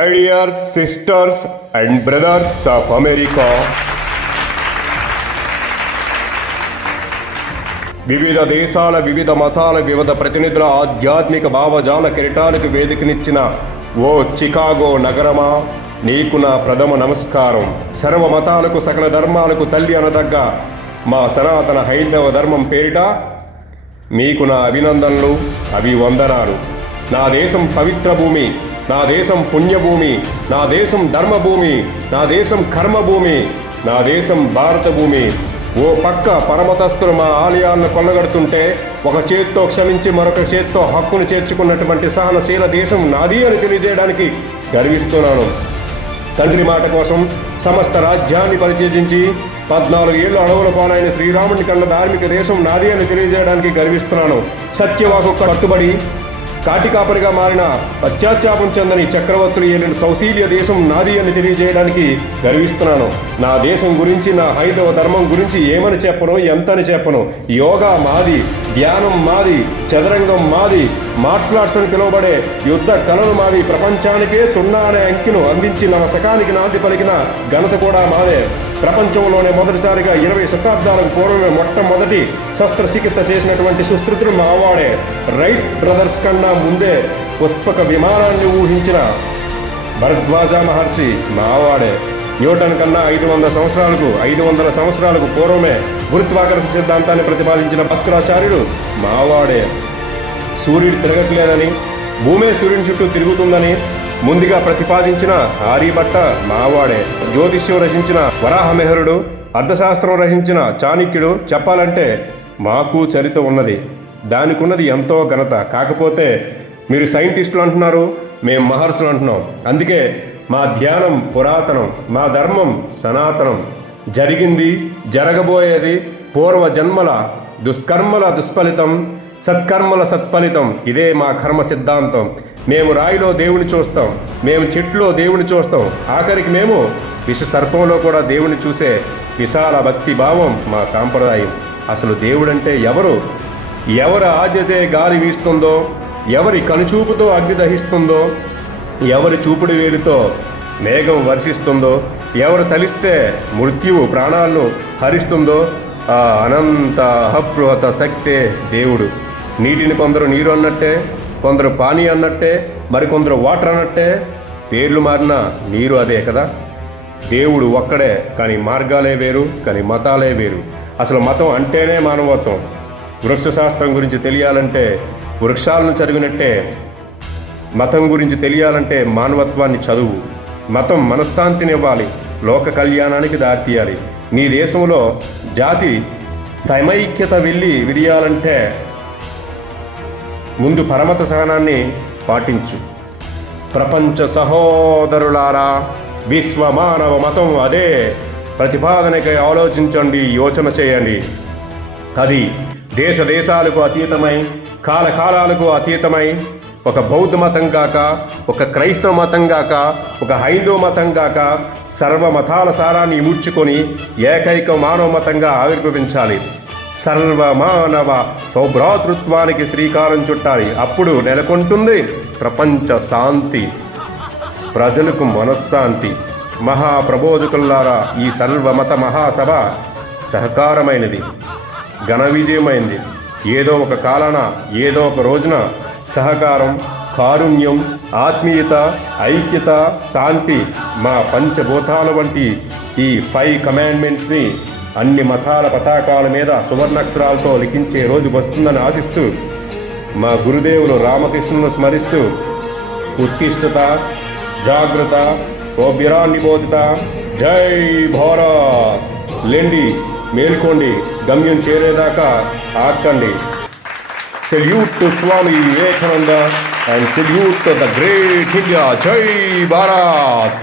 My dear sisters and brothers of America, వివిధ దేశాల వివిధ మతాల వివిధ ప్రతినిధుల ఆధ్యాత్మిక భావజాల కిరీటాలకు వేదికనిచ్చిన ఓ చికాగో నగరమా, నీకు నా ప్రథమ నమస్కారం. సర్వ మతాలకు సకల ధర్మాలకు తల్లి అనదగ్గ మా సనాతన హైందవ ధర్మం పేరిట మీకు నా అభినందనలు, అభివందనాలు. నా దేశం పవిత్ర భూమి, నా దేశం పుణ్యభూమి, నా దేశం ధర్మభూమి, నా దేశం కర్మభూమి, నా దేశం భారత భూమి. ఓ పక్క పరమతస్తులు మా ఆలయాలను కొల్లగడుతుంటే ఒక చేత్తో క్షమించి మరొక చేత్తో హక్కును చేర్చుకున్నటువంటి సహనశీల దేశం నాది అని తెలియజేయడానికి గర్విస్తున్నాను. తండ్రి మాట కోసం సమస్త రాజ్యాన్ని పరిత్యజించి 14 ఏళ్ళు అడవుల పాలైన శ్రీరాముని కన్న ధార్మిక దేశం నాది అని తెలియజేయడానికి గర్విస్తున్నాను. సత్యవాకు కట్టుబడి కాటికాపరిగా మారిన పశ్చాత్తాపం చెందని చక్రవర్తులు ఏలిన సౌశీల్య దేశం నాది అని తెలియజేయడానికి గర్విస్తున్నాను. నా దేశం గురించి, నా హైందవ ధర్మం గురించి ఏమని చెప్పను, ఎంతని చెప్పను. యోగా మాది, ధ్యానం మాది, చదరంగం మాది, మార్షల్ ఆర్ట్స్ అని పిలువబడే యుద్ధ కళలు మాది. ప్రపంచానికే 0 అనే అంకెను అందించి నవ శకానికి నాంది పలికిన ఘనత కూడా మాదే. ప్రపంచంలోనే మొదటిసారిగా 20 శతాబ్దాలకు పూర్వమే మొట్టమొదటి శస్త్రచికిత్స చేసినటువంటి సుశ్రుతుడు మావాడే. రైట్ బ్రదర్స్ కన్నా ముందే పుష్పక విమానాన్ని ఊహించిన భరద్వాజ మహర్షి మావాడే. న్యూటన్ కన్నా 500 సంవత్సరాలకు పూర్వమే గురుత్వాకర్షణ సిద్ధాంతాన్ని ప్రతిపాదించిన భాస్కరాచార్యుడు మావాడే. సూర్యుడు తిరగట్లేదని, భూమే సూర్యుని చుట్టూ తిరుగుతుందని ముందుగా ప్రతిపాదించిన ఆర్యభట్ట మావాడే. జ్యోతిష్యం రచించిన వరాహమిహిరుడు, అర్థశాస్త్రం రచించిన చాణక్యుడు. చెప్పాలంటే మాకు చరిత ఉన్నది, దానికున్నది ఎంతో ఘనత. కాకపోతే మీరు సైంటిస్టులు అంటున్నారు, మేము మహర్షులు అంటున్నాం. అందుకే మా ధ్యానం పురాతనం, మా ధర్మం సనాతనం. జరిగింది, జరగబోయేది పూర్వ జన్మల దుష్కర్మల దుష్ఫలితం, సత్కర్మల సత్ఫలితం. ఇదే మా కర్మ సిద్ధాంతం. మేము రాయిలో దేవుని చూస్తాం, మేము చెట్లో దేవుని చూస్తాం, ఆఖరికి మేము విష సర్పంలో కూడా దేవుని చూసే విశాల భక్తి భావం మా సాంప్రదాయం. అసలు దేవుడంటే ఎవరు? ఎవరి ఆద్యతే గాలి వీస్తుందో, ఎవరి కనుచూపుతో అగ్ని దహిస్తుందో, ఎవరి చూపుడు వేలుతో మేఘం వర్షిస్తుందో, ఎవరు తలిస్తే మృత్యువు ప్రాణాలను హరిస్తుందో ఆ అనంత అహబృహత శక్తే దేవుడు. నీటిని కొందరు నీరు అన్నట్టే, కొందరు పానీ అన్నట్టే, మరికొందరు వాటర్ అన్నట్టే. పేర్లు మారిన నీరు అదే కదా. దేవుడు ఒక్కడే, కానీ మార్గాలే వేరు, కానీ మతాలే వేరు. అసలు మతం అంటేనే మానవత్వం. వృక్షశాస్త్రం గురించి తెలియాలంటే వృక్షాలను చదివినట్టే, మతం గురించి తెలియాలంటే మానవత్వాన్ని చదువు. మతం మనశ్శాంతినివ్వాలి, లోక కళ్యాణానికి దారితీయాలి. నీ దేశంలో జాతి సమైక్యత విడియాలంటే ముందు పరమత సహనాన్ని పాటించు. ప్రపంచ సహోదరులారా, విశ్వ మానవ మతం అదే. ప్రతిపాదనకై ఆలోచించండి, యోచన చేయండి. అది దేశ దేశాలకు అతీతమై, కాలకాలాలకు అతీతమై, ఒక బౌద్ధ మతం గాక, ఒక క్రైస్తవ మతం గాక, ఒక హైందవ మతం గాక, సర్వ మతాల సారాన్ని ఇముడ్చుకొని ఏకైక మానవ మతంగా ఆవిర్భవించాలి. సర్వమానవ సౌభ్రాతృత్వానికి శ్రీకారం చుట్టాలి. అప్పుడు నెలకొంటుంది ప్రపంచ శాంతి, ప్రజలకు మనశ్శాంతి. మహాప్రబోధకులారా, ఈ సర్వమత మహాసభ సహకారమైనది, ఘన విజయమైంది. ఏదో ఒక కాలాన, ఏదో ఒక రోజున సహకారం, కారుణ్యం, ఆత్మీయత, ఐక్యత, శాంతి, మా పంచభూతాల వంటి ఈ 5 కమాండ్మెంట్స్ని అన్ని మతాల పతాకాల మీద సువర్ణాక్షరాలతో లిఖించే రోజు వస్తుందని ఆశిస్తూ, మా గురుదేవులు రామకృష్ణులను స్మరిస్తూ, ఉత్తిష్టత, జాగ్రత్త, ఓ బిరాన్నిబోధిత, జై భారత్. లేండి, మేల్కోండి, గమ్యం చేరేదాకా ఆక్కండి. Salute to Swami Vivekananda and salute to the great India. Jai Bharat.